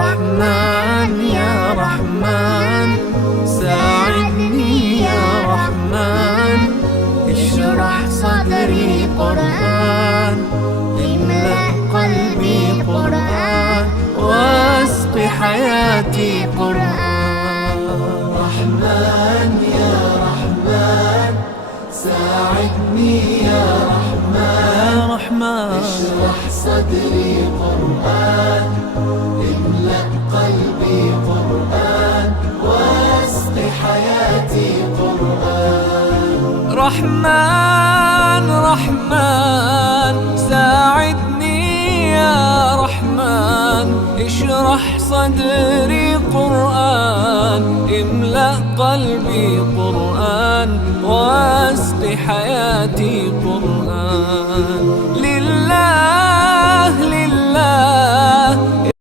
رحمن يا رحمن ساعدني يا رحمن، اشرح صدري قرآن، املأ قلبي قرآن، واسق حياتي قرآن. رحمن يا رحمن ساعدني يا رحمن، اشرح صدري قرآن، املأ قلبي قرآن، واسق حياتي قرآن. رحمن رحمن ساعدني يا رحمن، اشرح صدري قرآن، املأ قلبي قرآن، واسق حياتي قرآن. لله